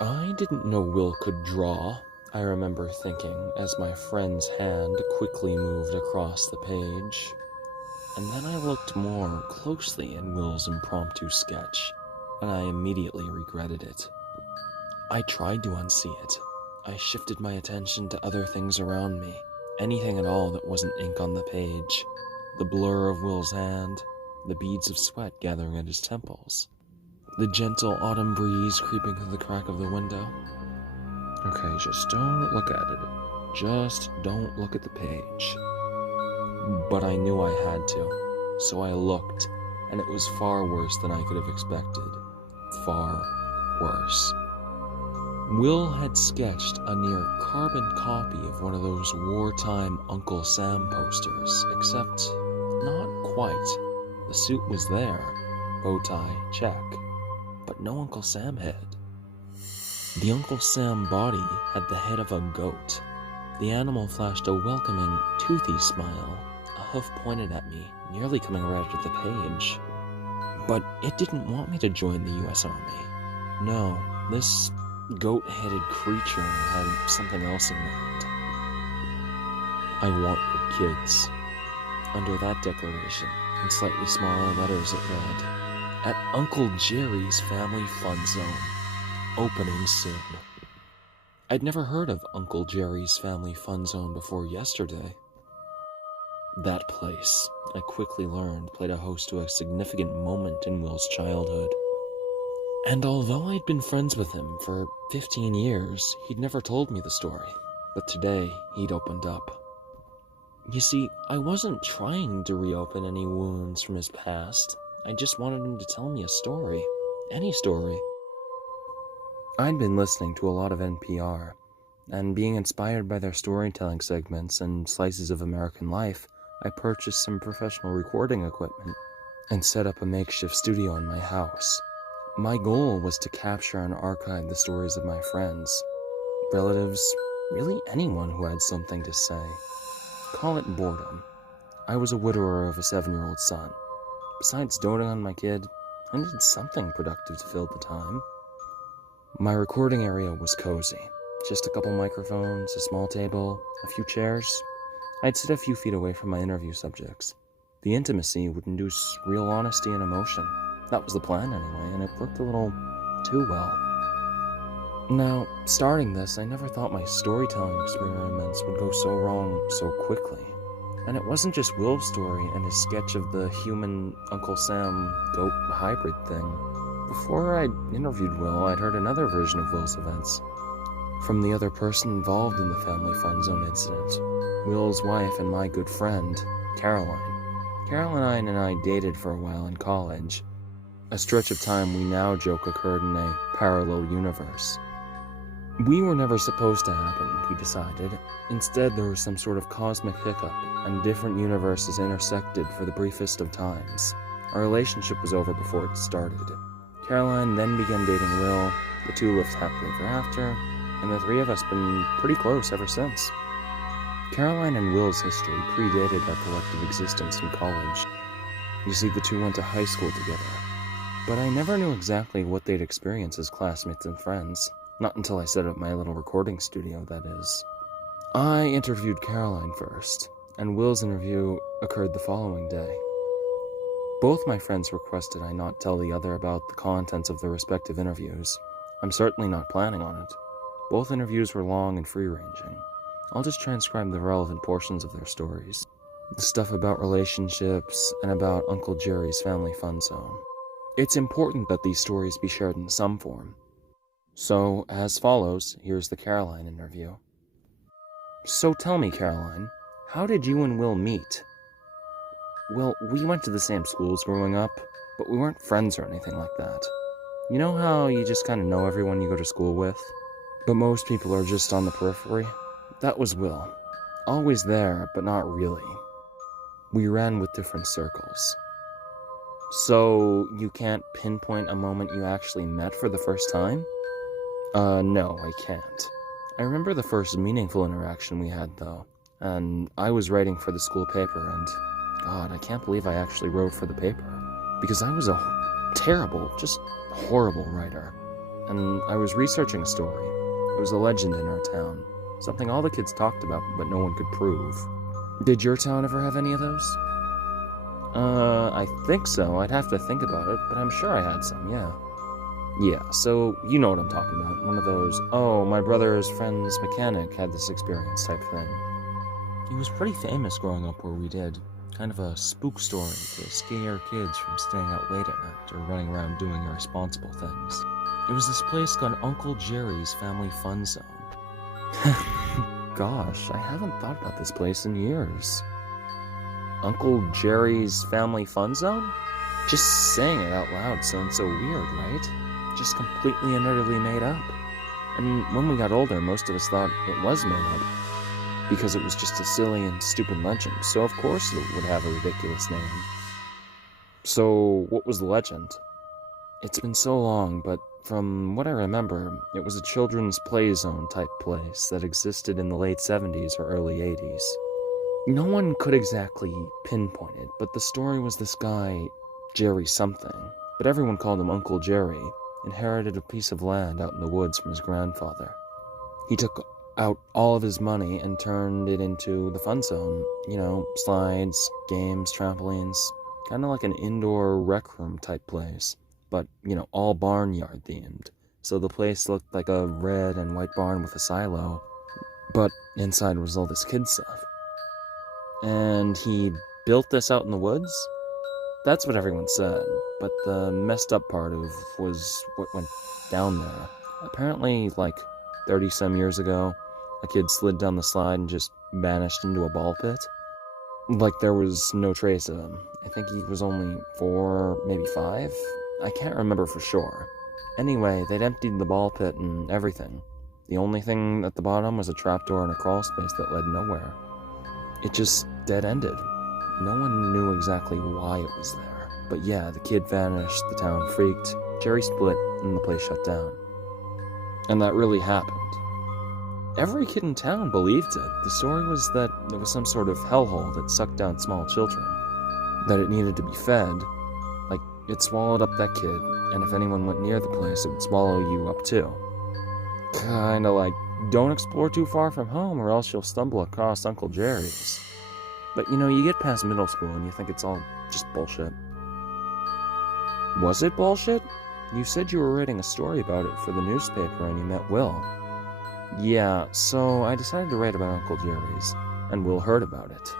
I didn't know Will could draw, I remember thinking as my friend's hand quickly moved across the page. And then I looked more closely in Will's impromptu sketch, and I immediately regretted it. I tried to unsee it. I shifted my attention to other things around me, anything at all that wasn't ink on the page, the blur of Will's hand, the beads of sweat gathering at his temples, the gentle autumn breeze creeping through the crack of the window. Okay, just don't look at it. Just don't look at the page. But I knew I had to, so I looked, and it was far worse than I could have expected. Far worse. Will had sketched a near carbon copy of one of those wartime Uncle Sam posters, except not quite. The suit was there, bow tie, check, but no Uncle Sam head. The Uncle Sam body had the head of a goat. The animal flashed a welcoming, toothy smile. A hoof pointed at me, nearly coming right out of the page. But it didn't want me to join the U.S. Army. No, this goat-headed creature had something else in mind. I want your kids. Under that declaration, in slightly smaller letters it read, "At Uncle Jerry's Family Fun Zone. Opening soon." I'd never heard of Uncle Jerry's Family Fun Zone before yesterday. That place, I quickly learned, played a host to a significant moment in Will's childhood. And although I'd been friends with him for 15 years, he'd never told me the story. But today, he'd opened up. You see, I wasn't trying to reopen any wounds from his past. I just wanted him to tell me a story. Any story. I'd been listening to a lot of NPR, and being inspired by their storytelling segments and slices of American life, I purchased some professional recording equipment and set up a makeshift studio in my house. My goal was to capture and archive the stories of my friends, relatives, really anyone who had something to say. Call it boredom. I was a widower of a 7-year-old son. Besides doting on my kid, I needed something productive to fill the time. My recording area was cozy. Just a couple microphones, a small table, a few chairs. I'd sit a few feet away from my interview subjects. The intimacy would induce real honesty and emotion. That was the plan anyway, and it worked a little too well. Now, starting this, I never thought my storytelling experiments would go so wrong so quickly. And it wasn't just Will's story and his sketch of the human Uncle Sam goat hybrid thing. Before I'd interviewed Will, I'd heard another version of Will's events. From the other person involved in the Family Fun Zone incident, Will's wife and my good friend, Caroline. Caroline and I dated for a while in college. A stretch of time we now joke occurred in a parallel universe. We were never supposed to happen, we decided. Instead, there was some sort of cosmic hiccup, and different universes intersected for the briefest of times. Our relationship was over before it started. Caroline then began dating Will, the two lived happily ever after, and the three of us been pretty close ever since. Caroline and Will's history predated our collective existence in college. You see, the two went to high school together. But I never knew exactly what they'd experienced as classmates and friends. Not until I set up my little recording studio, that is. I interviewed Caroline first, and Will's interview occurred the following day. Both my friends requested I not tell the other about the contents of their respective interviews. I'm certainly not planning on it. Both interviews were long and free-ranging. I'll just transcribe the relevant portions of their stories. The stuff about relationships, and about Uncle Jerry's Family Fun Zone. It's important that these stories be shared in some form. So, as follows, here's the Caroline interview. So tell me, Caroline, how did you and Will meet? Well, we went to the same schools growing up, but we weren't friends or anything like that. You know how you just kind of know everyone you go to school with? But most people are just on the periphery? That was Will. Always there, but not really. We ran with different circles. So, you can't pinpoint a moment you actually met for the first time? No, I can't. I remember the first meaningful interaction we had, though, and I was writing for the school paper, and God, I can't believe I actually wrote for the paper, because I was a terrible, just horrible writer. and I was researching a story. It was a legend in our town. Something all the kids talked about, but no one could prove. Did your town ever have any of those? I think so. I'd have to think about it, but I'm sure I had some, yeah. Yeah, so you know what I'm talking about. One of those, oh, my brother's friend's mechanic had this experience type thing. He was pretty famous growing up where we did. Kind of a spook story to scare kids from staying out late at night or running around doing irresponsible things. It was this place called Uncle Jerry's Family Fun Zone. Gosh, I haven't thought about this place in years. Uncle Jerry's Family Fun Zone? Just saying it out loud sounds so weird, right? Just completely and utterly made up. And when we got older, most of us thought it was made up, because it was just a silly and stupid legend, so of course it would have a ridiculous name. So, what was the legend? It's been so long, but from what I remember, it was a children's play zone type place that existed in the late 70s or early 80s. No one could exactly pinpoint it, but the story was this guy, Jerry something, but everyone called him Uncle Jerry, inherited a piece of land out in the woods from his grandfather. He took out all of his money and turned it into the fun zone. You know, slides, games, trampolines, kind of like an indoor rec room type place, but, you know, all barnyard themed. So the place looked like a red and white barn with a silo, but inside was all this kid stuff. And he built this out in the woods? That's what everyone said, but the messed up part was what went down there. Apparently, like 30-some years ago, a kid slid down the slide and just vanished into a ball pit. Like there was no trace of him. I think he was only 4, maybe 5. I can't remember for sure. Anyway, they'd emptied the ball pit and everything. The only thing at the bottom was a trapdoor and a crawl space that led nowhere. It just dead-ended. No one knew exactly why it was there. But yeah, the kid vanished, the town freaked, Jerry split, and the place shut down. And that really happened. Every kid in town believed it. The story was that it was some sort of hellhole that sucked down small children. That it needed to be fed. Like, it swallowed up that kid, and if anyone went near the place, it would swallow you up too. Kinda like, don't explore too far from home or else you'll stumble across Uncle Jerry's. But you know, you get past middle school and you think it's all just bullshit. Was it bullshit? You said you were writing a story about it for the newspaper and you met Will. Yeah, so I decided to write about Uncle Jerry's, and Will heard about it.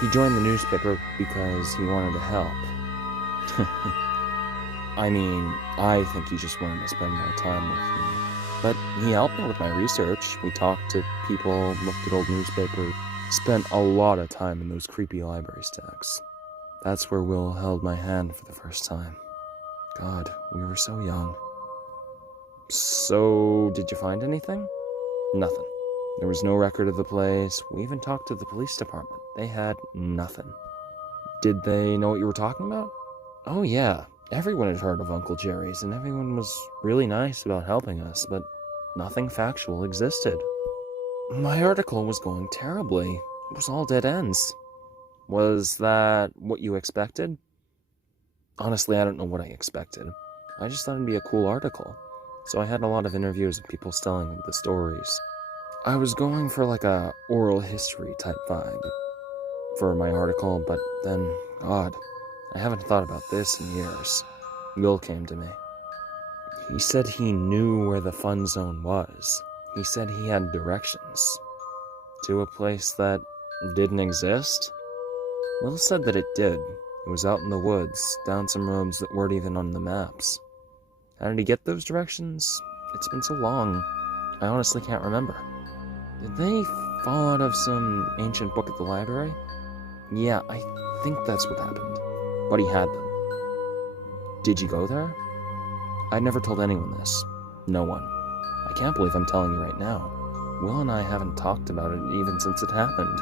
He joined the newspaper because he wanted to help. I mean, I think he just wanted to spend more time with me. But he helped me with my research. We talked to people, looked at old newspapers, spent a lot of time in those creepy library stacks. That's where Will held my hand for the first time. God, we were so young. So, did you find anything? Nothing. There was no record of the place. We even talked to the police department. They had nothing. Did they know what you were talking about? Oh yeah, everyone had heard of Uncle Jerry's, and everyone was really nice about helping us, but nothing factual existed. My article was going terribly. It was all dead ends. Was that what you expected? Honestly, I don't know what I expected. I just thought it'd be a cool article. So I had a lot of interviews with people telling the stories. I was going for like a oral history type vibe for my article, but then, God, I haven't thought about this in years. Will came to me. He said he knew where the fun zone was. He said he had directions to a place that didn't exist. Will said that it did. It was out in the woods, down some roads that weren't even on the maps. How did he get those directions? It's been so long, I honestly can't remember. Did they fall out of some ancient book at the library? Yeah, I think that's what happened. But he had them. Did you go there? I'd never told anyone this. No one. I can't believe I'm telling you right now. Will and I haven't talked about it even since it happened.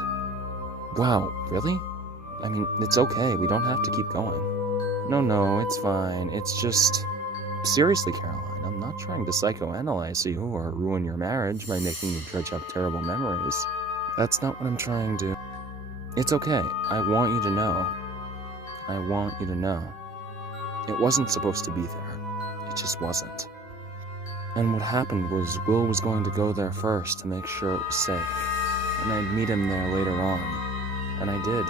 Wow, really? I mean, it's okay, we don't have to keep going. No, it's fine, it's just... Seriously, Caroline, I'm not trying to psychoanalyze you or ruin your marriage by making you dredge up terrible memories. That's not what I'm trying to... It's okay, I want you to know. I want you to know. It wasn't supposed to be there. It just wasn't. And what happened was Will was going to go there first to make sure it was safe, and I'd meet him there later on. And I did.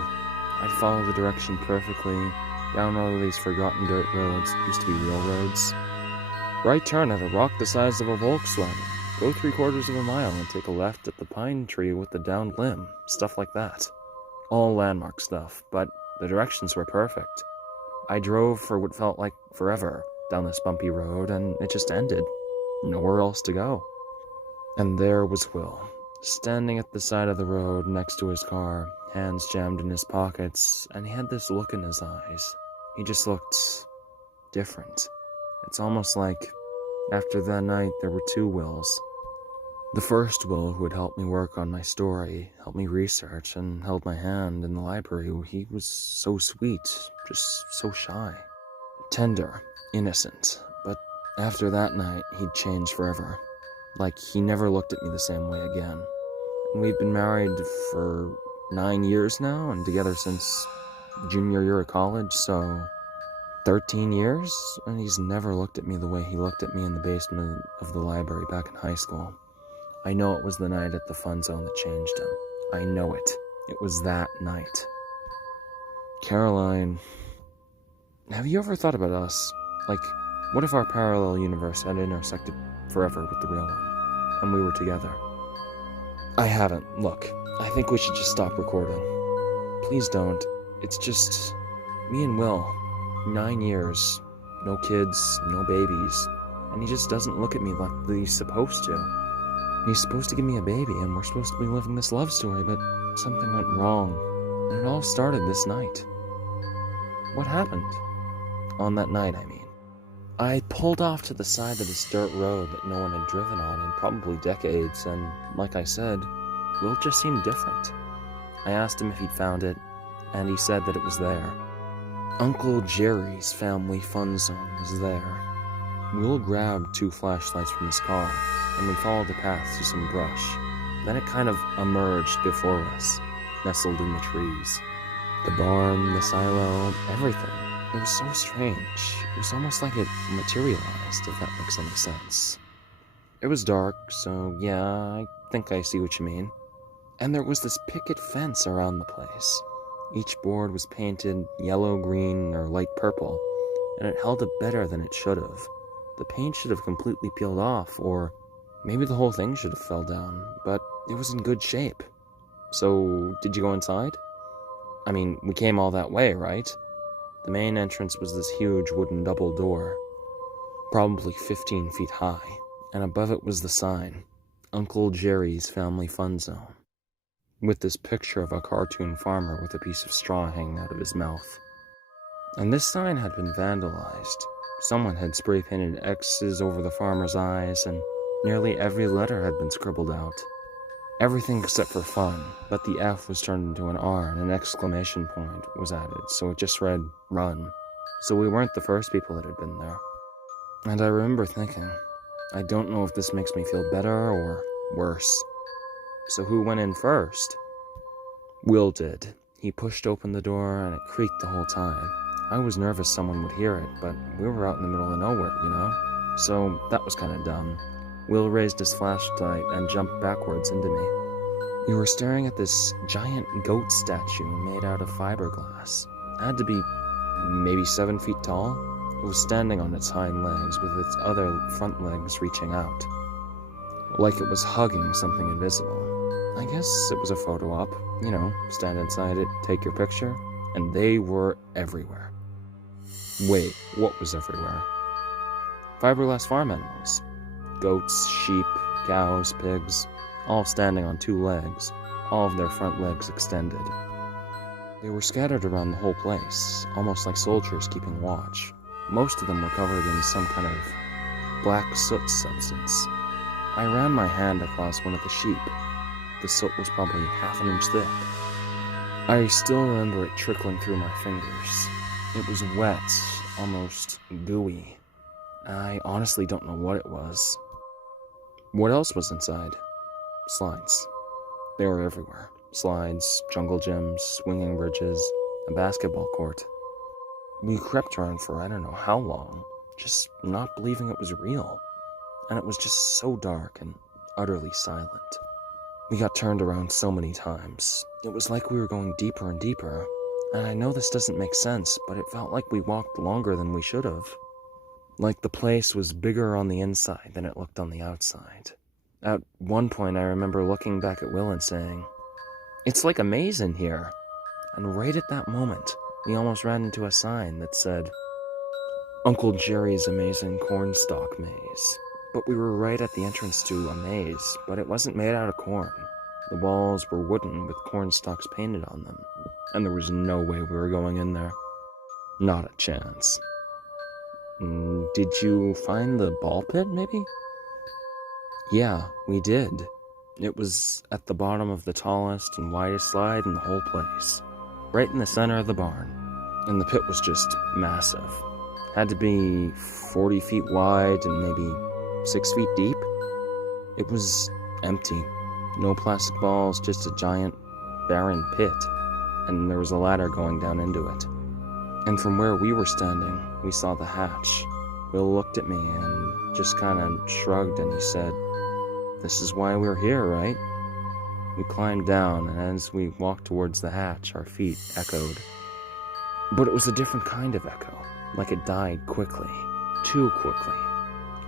I'd follow the direction perfectly, down all of these forgotten dirt roads, used to be real roads. Right turn at a rock the size of a Volkswagen. Go 3/4 of a mile and take a left at the pine tree with the downed limb. Stuff like that. All landmark stuff, but the directions were perfect. I drove for what felt like forever down this bumpy road, and it just ended. Nowhere else to go. And there was Will, standing at the side of the road next to his car, hands jammed in his pockets, and he had this look in his eyes. He just looked different. It's almost like after that night there were two Wills. The first Will who had helped me work on my story, helped me research, and held my hand in the library. He was so sweet, just so shy. Tender, innocent, but after that night he'd changed forever. Like he never looked at me the same way again. And we've been married for 9 years now, and together since junior year of college, so 13 years, and he's never looked at me the way he looked at me in the basement of the library back in high school. I know it was the night at the fun zone that changed him. I know it. It was that night. Caroline, have you ever thought about us? Like, what if our parallel universe had intersected forever with the real one, and we were together? I haven't. Look, I think we should just stop recording. Please don't. It's just me and Will. 9 years, no kids, no babies, and he just doesn't look at me like he's supposed to. He's supposed to give me a baby, and we're supposed to be living this love story, but something went wrong, and it all started this night. What happened? On that night, I mean. I pulled off to the side of this dirt road that no one had driven on in probably decades, and like I said, Will just seemed different. I asked him if he'd found it, and he said that it was there. Uncle Jerry's family fun zone was there. Will grabbed 2 flashlights from his car, and we followed the path through some brush. Then it kind of emerged before us, nestled in the trees. The barn, the silo, everything. It was so strange. It was almost like it materialized, if that makes any sense. It was dark, so yeah, I think I see what you mean. And there was this picket fence around the place. Each board was painted yellow, green, or light purple, and it held up better than it should have. The paint should have completely peeled off, or maybe the whole thing should have fell down, but it was in good shape. So, did you go inside? I mean, we came all that way, right? The main entrance was this huge wooden double door, probably 15 feet high, and above it was the sign, Uncle Jerry's Family Fun Zone, with this picture of a cartoon farmer with a piece of straw hanging out of his mouth. And this sign had been vandalized. Someone had spray-painted X's over the farmer's eyes, and nearly every letter had been scribbled out. Everything except for fun, but the F was turned into an R and an exclamation point was added, so it just read, run. So we weren't the first people that had been there. And I remember thinking, I don't know if this makes me feel better or worse. So who went in first? Will did. He pushed open the door and it creaked the whole time. I was nervous someone would hear it, but we were out in the middle of nowhere, you know? So that was kind of dumb. Will raised his flashlight and jumped backwards into me. We were staring at this giant goat statue made out of fiberglass. It had to be maybe 7 feet tall. It was standing on its hind legs with its other front legs reaching out, like it was hugging something invisible. I guess it was a photo op, you know, stand inside it, take your picture, and they were everywhere. Wait, what was everywhere? Fiberglass farm animals. Goats, sheep, cows, pigs, all standing on 2 legs, all of their front legs extended. They were scattered around the whole place, almost like soldiers keeping watch. Most of them were covered in some kind of black soot substance. I ran my hand across one of the sheep. The soot was probably half an inch thick. I still remember it trickling through my fingers. It was wet, almost gooey. I honestly don't know what it was. What else was inside? Slides. They were everywhere. Slides, jungle gyms, swinging bridges, a basketball court. We crept around for I don't know how long, just not believing it was real. and it was just so dark and utterly silent. We got turned around so many times. It was like we were going deeper and deeper, and I know this doesn't make sense, but it felt like we walked longer than we should have. Like the place was bigger on the inside than it looked on the outside. At one point, I remember looking back at Will and saying, "It's like a maze in here." And right at that moment, we almost ran into a sign that said, "Uncle Jerry's Amazing Cornstalk Maze." But we were right at the entrance to a maze, but it wasn't made out of corn. The walls were wooden with corn stalks painted on them, and there was no way we were going in there. Not a chance. Did you find the ball pit, maybe? Yeah, we did. It was at the bottom of the tallest and widest slide in the whole place, right in the center of the barn, and the pit was just massive. Had to be 40 feet wide and maybe 6 feet deep. It was empty. No plastic balls, just a giant, barren pit, and there was a ladder going down into it. And from where we were standing, we saw the hatch. Will looked at me and just kind of shrugged, and he said, "This is why we're here, right?" We climbed down, and as we walked towards the hatch, our feet echoed. But it was a different kind of echo, like it died quickly, too quickly,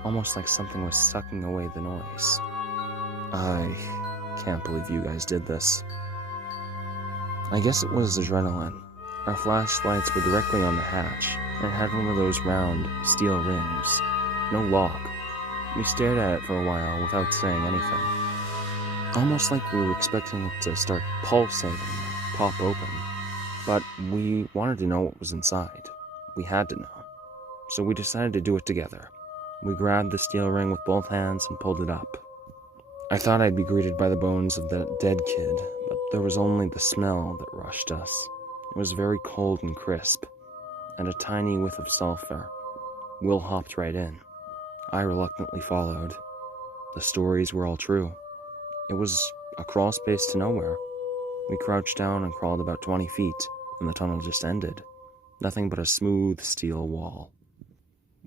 almost like something was sucking away the noise. I can't believe you guys did this. I guess it was adrenaline. Our flashlights were directly on the hatch, and it had one of those round steel rings. No lock. We stared at it for a while without saying anything. Almost like we were expecting it to start pulsating, pop open. But we wanted to know what was inside. We had to know. So we decided to do it together. We grabbed the steel ring with both hands and pulled it up. I thought I'd be greeted by the bones of that dead kid, but there was only the smell that rushed us. It was very cold and crisp, and a tiny whiff of sulfur. Will hopped right in. I reluctantly followed. The stories were all true. It was a crawl space to nowhere. We crouched down and crawled about 20 feet, and the tunnel just ended. Nothing but a smooth steel wall.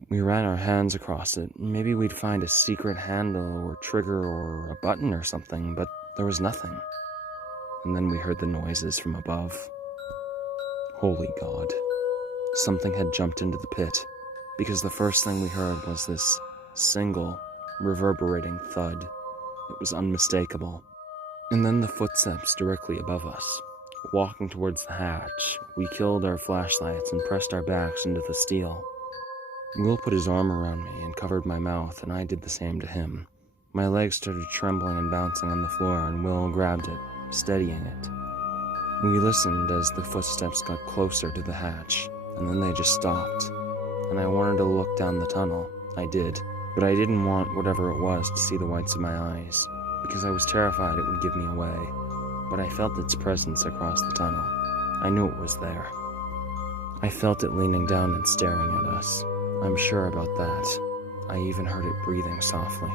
We ran our hands across it. Maybe we'd find a secret handle or trigger or a button or something, but there was nothing. And then we heard the noises from above. Holy God. Something had jumped into the pit, because the first thing we heard was this single, reverberating thud. It was unmistakable. And then the footsteps directly above us. Walking towards the hatch, we killed our flashlights and pressed our backs into the steel. Will put his arm around me and covered my mouth, and I did the same to him. My legs started trembling and bouncing on the floor, and Will grabbed it, steadying it. We listened as the footsteps got closer to the hatch, and then they just stopped. And I wanted to look down the tunnel. I did, but I didn't want whatever it was to see the whites of my eyes, because I was terrified it would give me away. But I felt its presence across the tunnel. I knew it was there. I felt it leaning down and staring at us. I'm sure about that. I even heard it breathing softly.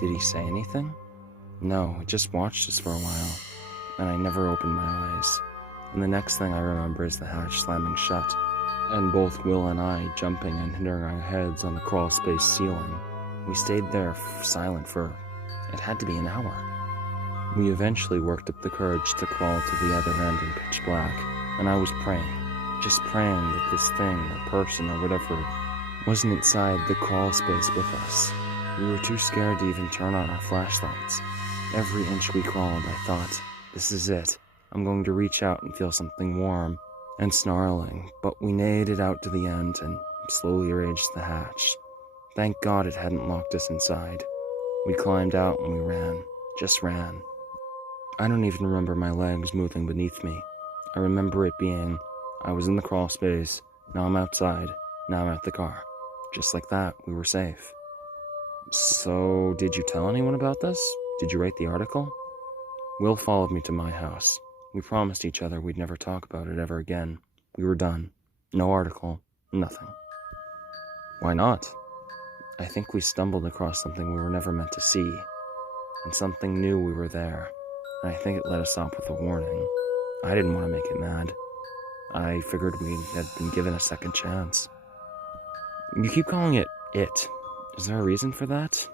Did he say anything? No, it just watched us for a while, and I never opened my eyes. And the next thing I remember is the hatch slamming shut, and both Will and I jumping and hitting our heads on the crawl space ceiling. We stayed there silent for, it had to be an hour. We eventually worked up the courage to crawl to the other end in pitch black, and I was praying, just praying that this thing or person or whatever wasn't inside the crawl space with us. We were too scared to even turn on our flashlights. Every inch we crawled, I thought, this is it. I'm going to reach out and feel something warm and snarling, but we made it out to the end and slowly raised the hatch. Thank God it hadn't locked us inside. We climbed out and we ran, just ran. I don't even remember my legs moving beneath me. I remember it being, I was in the crawl space, now I'm outside, now I'm at the car. Just like that, we were safe. So, did you tell anyone about this? Did you write the article? Will followed me to my house. We promised each other we'd never talk about it ever again. We were done. No article, nothing. Why not? I think we stumbled across something we were never meant to see, and something knew we were there, and I think it let us off with a warning. I didn't want to make it mad. I figured we had been given a second chance. You keep calling it. Is there a reason for that?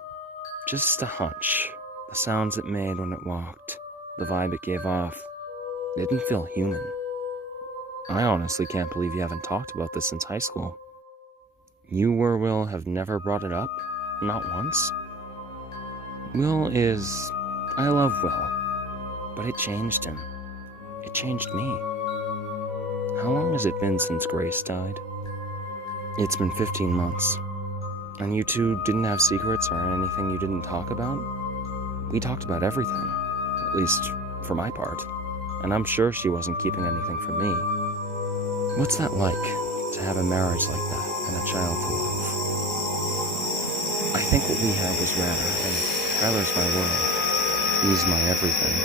Just a hunch. The sounds it made when it walked, the vibe it gave off, didn't feel human. I honestly can't believe you haven't talked about this since high school. You or Will have never brought it up? Not once? I love Will, but it changed him. It changed me. How long has it been since Grace died? It's been 15 months. And you two didn't have secrets or anything you didn't talk about? We talked about everything, at least for my part, and I'm sure she wasn't keeping anything from me. What's that like, to have a marriage like that and a child to love? I think what we had was rare, and Tyler's my world. He's my everything.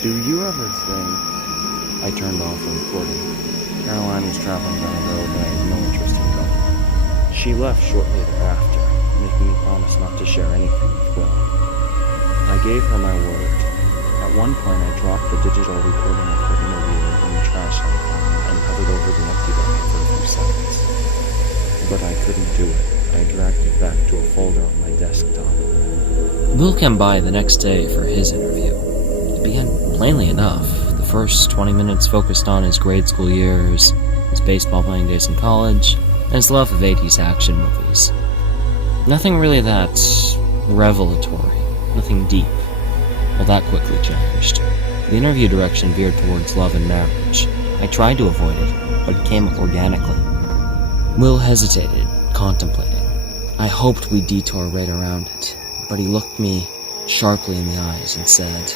Do you ever think... I turned off the recording. Caroline was traveling down a road that I had no interest in going. She left shortly thereafter, making me promise not to share anything with Will. I gave her my word. At one point, I dropped the digital recording of her interview in the trash can and hovered over the empty bucket for a few seconds. But I couldn't do it. I dragged it back to a folder on my desktop. Will came by the next day for his interview. It began plainly enough. The first 20 minutes focused on his grade school years, his baseball playing days in college, and his love of 80s action movies. Nothing really that revelatory, nothing deep. Well, that quickly changed. The interview direction veered towards love and marriage. I tried to avoid it, but it came up organically. Will hesitated, contemplating. I hoped we'd detour right around it, but he looked me sharply in the eyes and said,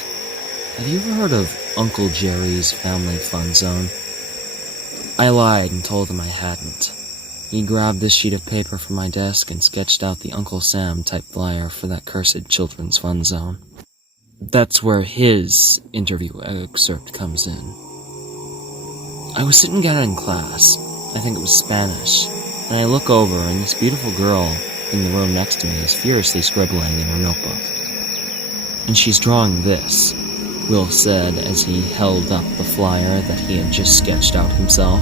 "Have you ever heard of Uncle Jerry's Family Fun Zone?" I lied and told him I hadn't. He grabbed this sheet of paper from my desk and sketched out the Uncle Sam type flyer for that cursed children's fun zone. That's where his interview excerpt comes in. I was sitting down in class, I think it was Spanish, and I look over and this beautiful girl in the room next to me is furiously scribbling in her notebook. And she's drawing this, Will said as he held up the flyer that he had just sketched out himself.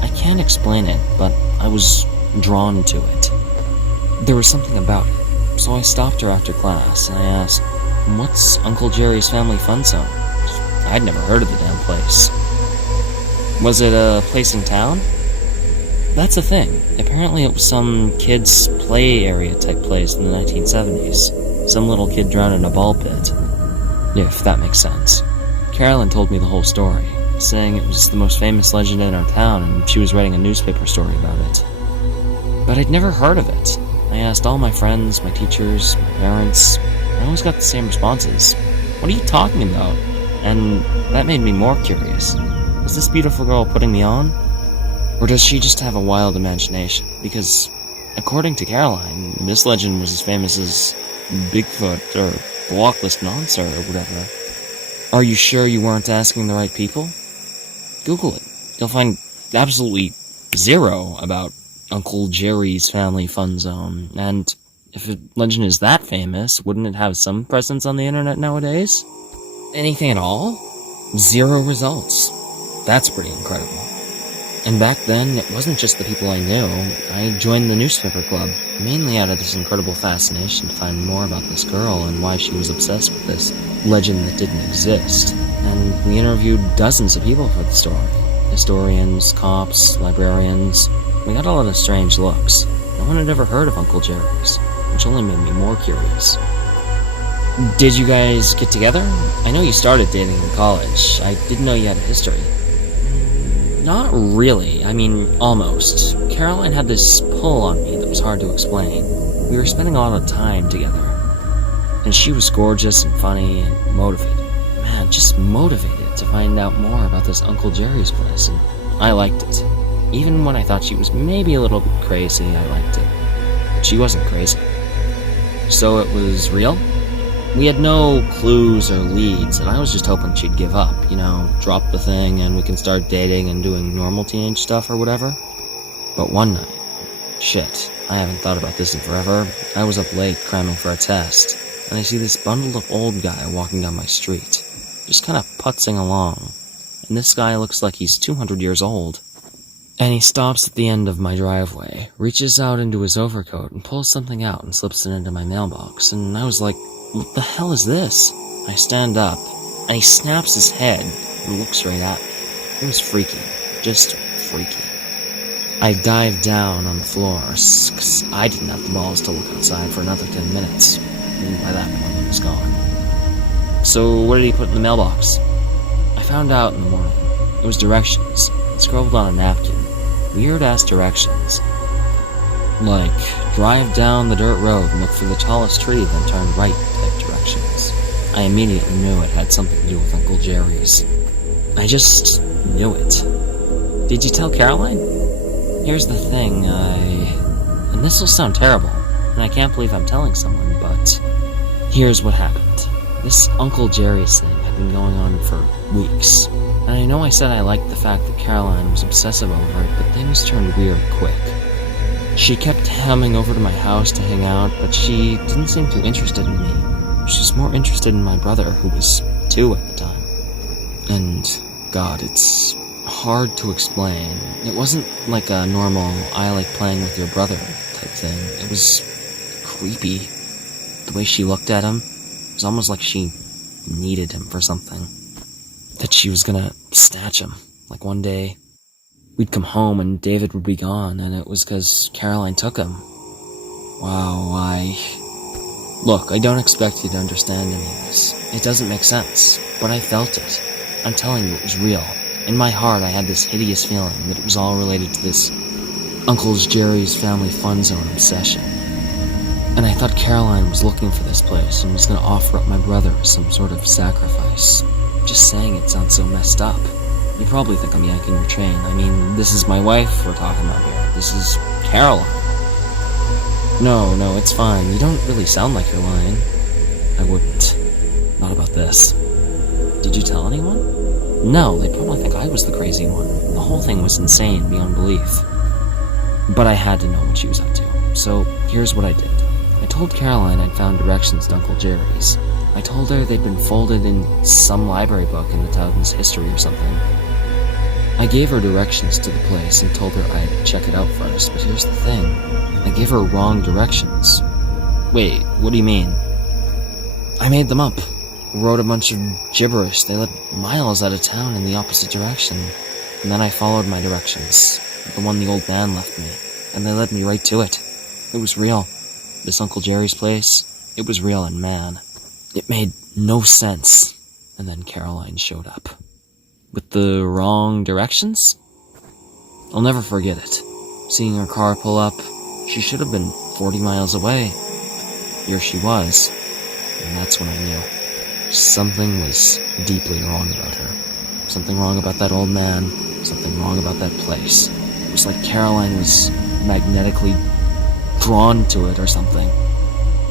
I can't explain it, but I was drawn to it. There was something about it, so I stopped her after class and I asked, "What's Uncle Jerry's Family Fun Zone?" I'd never heard of the damn place. Was it a place in town? That's the thing. Apparently it was some kids' play area type place in the 1970s. Some little kid drowned in a ball pit. If that makes sense. Carolyn told me the whole story, saying it was the most famous legend in our town and she was writing a newspaper story about it. But I'd never heard of it. I asked all my friends, my teachers, my parents. I always got the same responses. What are you talking about? And that made me more curious. Was this beautiful girl putting me on? Or does she just have a wild imagination? Because, according to Caroline, this legend was as famous as Bigfoot or the Loch Ness Monster or whatever. Are you sure you weren't asking the right people? Google it. You'll find absolutely zero about Uncle Jerry's Family Fun Zone. And if a legend is that famous, wouldn't it have some presence on the internet nowadays? Anything at all? Zero results. That's pretty incredible. And back then, it wasn't just the people I knew. I joined the newspaper club, mainly out of this incredible fascination to find more about this girl and why she was obsessed with this legend that didn't exist. And we interviewed dozens of people for the story. Historians, cops, librarians. We got a lot of strange looks. No one had ever heard of Uncle Jerry's, which only made me more curious. Did you guys get together? I know you started dating in college. I didn't know you had a history. Not really. I mean, almost. Caroline had this pull on me that was hard to explain. We were spending a lot of time together. And she was gorgeous and funny and motivated. Man, just motivated to find out more about this Uncle Jerry's place, and I liked it. Even when I thought she was maybe a little bit crazy, I liked it. But she wasn't crazy. So it was real? We had no clues or leads, and I was just hoping she'd give up, drop the thing and we can start dating and doing normal teenage stuff or whatever. But one night, I haven't thought about this in forever, I was up late cramming for a test, and I see this bundled up old guy walking down my street, just kind of putzing along, and this guy looks like he's 200 years old. And he stops at the end of my driveway, reaches out into his overcoat, and pulls something out and slips it into my mailbox, and I was like, what the hell is this? I stand up, and he snaps his head and looks right at me. It was freaky. Just freaky. I dived down on the floor, because I didn't have the balls to look outside for another 10 minutes, and by that point he was gone. So what did he put in the mailbox? I found out in the morning. It was directions, scribbled on a napkin. Weird-ass directions. Like, drive down the dirt road and look for the tallest tree, then turn right type directions. I immediately knew it had something to do with Uncle Jerry's. I just knew it. Did you tell Caroline? Here's the thing, and this will sound terrible, and I can't believe I'm telling someone, but here's what happened. This Uncle Jerry's thing had been going on for weeks, and I know I said I liked the fact that Caroline was obsessive over it, but things turned weird quick. She kept coming over to my house to hang out, but she didn't seem too interested in me. She was more interested in my brother, who was 2 at the time. And, God, it's hard to explain. It wasn't like a normal, I like playing with your brother type thing. It was creepy. The way she looked at him, it was almost like she needed him for something. That she was gonna snatch him. Like one day, we'd come home and David would be gone, and it was because Caroline took him. Wow, Look, I don't expect you to understand any of this. It doesn't make sense, but I felt it. I'm telling you, it was real. In my heart, I had this hideous feeling that it was all related to this Uncle Jerry's family fun zone obsession. And I thought Caroline was looking for this place and was gonna offer up my brother as some sort of sacrifice. Just saying it sounds so messed up. You probably think I'm yanking your chain. I mean, this is my wife we're talking about here. This is Caroline. No, it's fine. You don't really sound like you're lying. I wouldn't. Not about this. Did you tell anyone? No, they probably think I was the crazy one. The whole thing was insane beyond belief. But I had to know what she was up to. So, here's what I did. I told Caroline I'd found directions to Uncle Jerry's. I told her they'd been folded in some library book in the town's history or something. I gave her directions to the place and told her I'd check it out first, but here's the thing. I gave her wrong directions. Wait, what do you mean? I made them up. Wrote a bunch of gibberish. They led miles out of town in the opposite direction. And then I followed my directions, the one the old man left me, and they led me right to it. It was real. This Uncle Jerry's place, it was real, and man, it made no sense. And then Caroline showed up. With the wrong directions? I'll never forget it. Seeing her car pull up, she should have been 40 miles away. Here she was, and that's when I knew. Something was deeply wrong about her. Something wrong about that old man, something wrong about that place. It was like Caroline was magnetically drawn to it or something.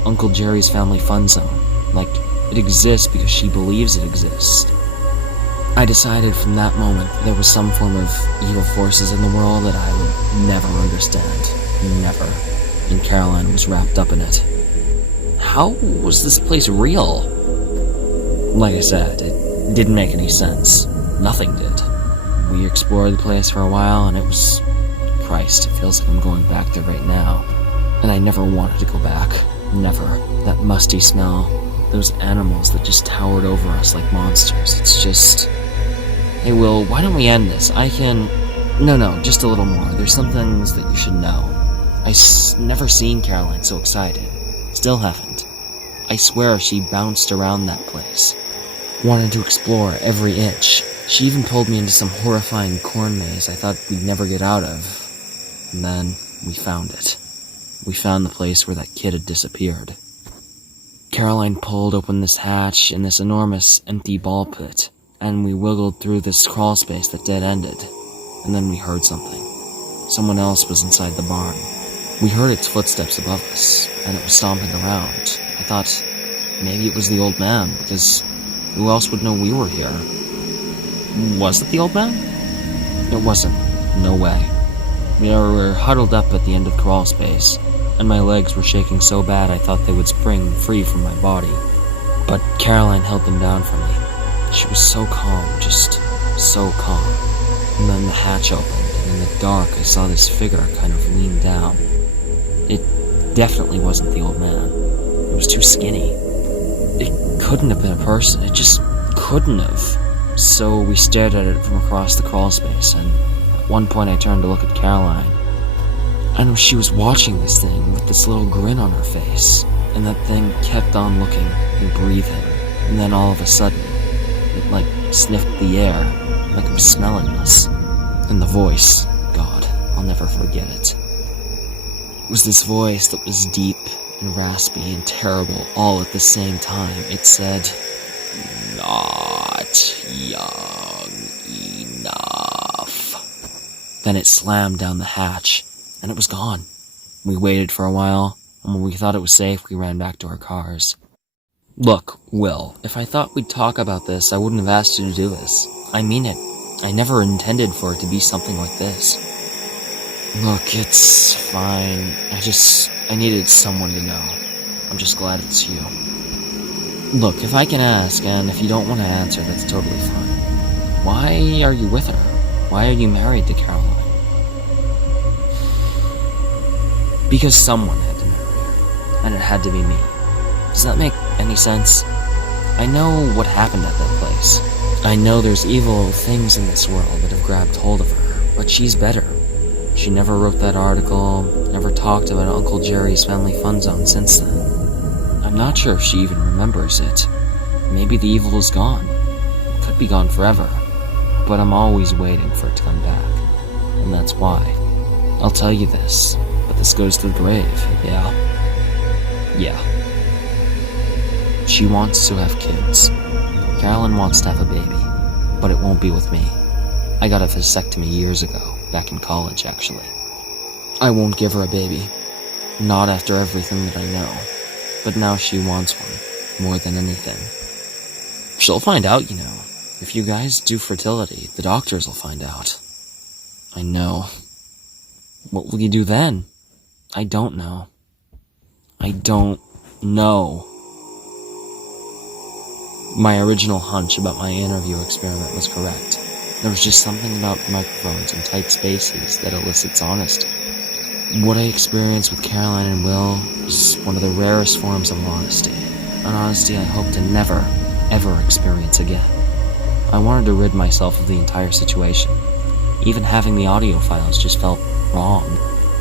Uncle Jerry's family fun zone. Like, it exists because she believes it exists. I decided from that moment there was some form of evil forces in the world that I would never understand. Never. And Caroline was wrapped up in it. How was this place real? Like I said, it didn't make any sense. Nothing did. We explored the place for a while, and it was... Christ, it feels like I'm going back there right now. And I never wanted to go back. Never. That musty smell. Those animals that just towered over us like monsters. It's just... Hey, Will, why don't we end this? No, just a little more. There's some things that you should know. Never seen Caroline so excited. Still haven't. I swear she bounced around that place. Wanted to explore every inch. She even pulled me into some horrifying corn maze I thought we'd never get out of. And then, we found it. We found the place where that kid had disappeared. Caroline pulled open this hatch in this enormous, empty ball pit, and we wiggled through this crawl space that dead-ended. And then we heard something. Someone else was inside the barn. We heard its footsteps above us, and it was stomping around. I thought, maybe it was the old man, because who else would know we were here? Was it the old man? It wasn't. No way. We were huddled up at the end of the crawl space, and my legs were shaking so bad I thought they would spring free from my body. But Caroline held them down for me. She was so calm, just so calm. And then the hatch opened, and in the dark I saw this figure kind of lean down. It definitely wasn't the old man. It was too skinny. It couldn't have been a person. It just couldn't have. So we stared at it from across the crawl space, and at one point I turned to look at Caroline. And she was watching this thing with this little grin on her face, and that thing kept on looking and breathing, and then all of a sudden, it sniffed the air, like it was smelling us. And the voice, God, I'll never forget it. It was this voice that was deep and raspy and terrible all at the same time. It said, "Not young enough." Then it slammed down the hatch, and it was gone. We waited for a while, and when we thought it was safe, we ran back to our cars. Look, Will, if I thought we'd talk about this, I wouldn't have asked you to do this. I mean it. I never intended for it to be something like this. Look, it's fine. I needed someone to know. I'm just glad it's you. Look, if I can ask, and if you don't want to answer, that's totally fine. Why are you with her? Why are you married to Caroline? Because someone had to marry her, and it had to be me. Does that make any sense? I know what happened at that place. I know there's evil things in this world that have grabbed hold of her, but she's better. She never wrote that article, never talked about Uncle Jerry's family fun zone since then. I'm not sure if she even remembers it. Maybe the evil is gone. It could be gone forever. But I'm always waiting for it to come back. And that's why. I'll tell you this, but this goes to the grave, yeah? Yeah. She wants to have kids. Carolyn wants to have a baby, but it won't be with me. I got a vasectomy years ago, back in college, actually. I won't give her a baby. Not after everything that I know. But now she wants one, more than anything. She'll find out, you know. If you guys do fertility, the doctors will find out. I know. What will you do then? I don't know. I don't know. My original hunch about my interview experiment was correct. There was just something about microphones and tight spaces that elicits honesty. What I experienced with Caroline and Will is one of the rarest forms of honesty. An honesty I hope to never, ever experience again. I wanted to rid myself of the entire situation. Even having the audio files just felt wrong,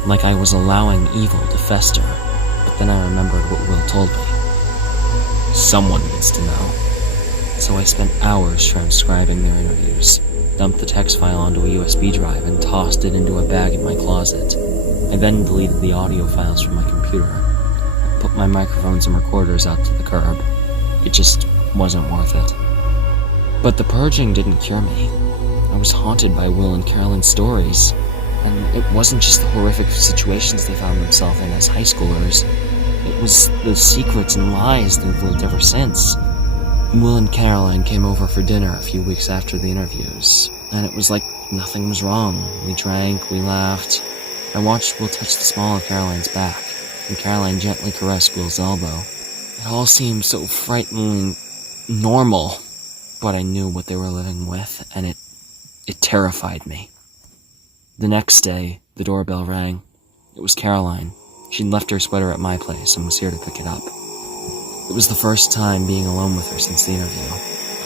like I was allowing evil to fester. But then I remembered what Will told me. Someone needs to know. So I spent hours transcribing their interviews, dumped the text file onto a USB drive, and tossed it into a bag in my closet. I then deleted the audio files from my computer. I put my microphones and recorders out to the curb. It just wasn't worth it. But the purging didn't cure me. I was haunted by Will and Carolyn's stories. And it wasn't just the horrific situations they found themselves in as high schoolers. It was the secrets and lies they've lived ever since. Will and Caroline came over for dinner a few weeks after the interviews, and it was like nothing was wrong. We drank, we laughed. I watched Will touch the small of Caroline's back, and Caroline gently caressed Will's elbow. It all seemed so frighteningly normal, but I knew what they were living with, and it terrified me. The next day, the doorbell rang. It was Caroline. She'd left her sweater at my place and was here to pick it up. It was the first time being alone with her since the interview.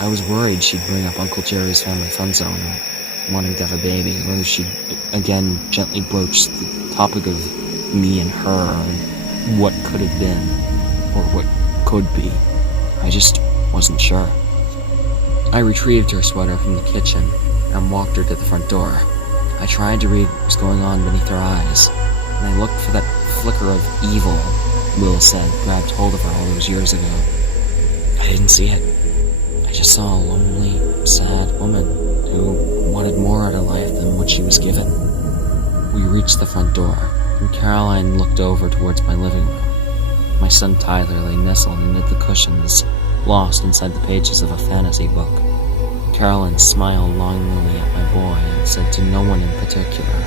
I was worried she'd bring up Uncle Jerry's family fun zone and wanting to have a baby, or she'd again gently broach the topic of me and her and what could have been, or what could be. I just wasn't sure. I retrieved her sweater from the kitchen and walked her to the front door. I tried to read what was going on beneath her eyes, and I looked for that flicker of evil Will said grabbed hold of her all those years ago. I didn't see it. I just saw a lonely, sad woman who wanted more out of life than what she was given. We reached the front door, and Caroline looked over towards my living room. My son Tyler lay nestled into the cushions, lost inside the pages of a fantasy book. Caroline smiled longingly at my boy and said to no one in particular,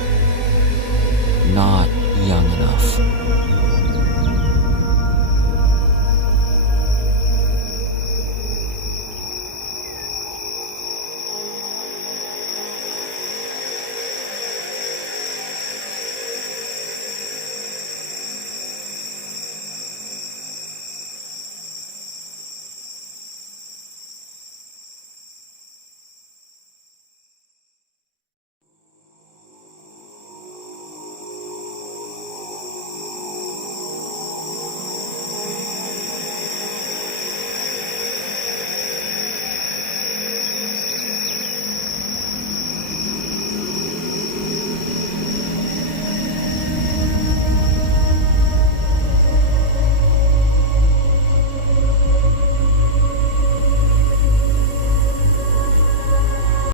"Not young enough."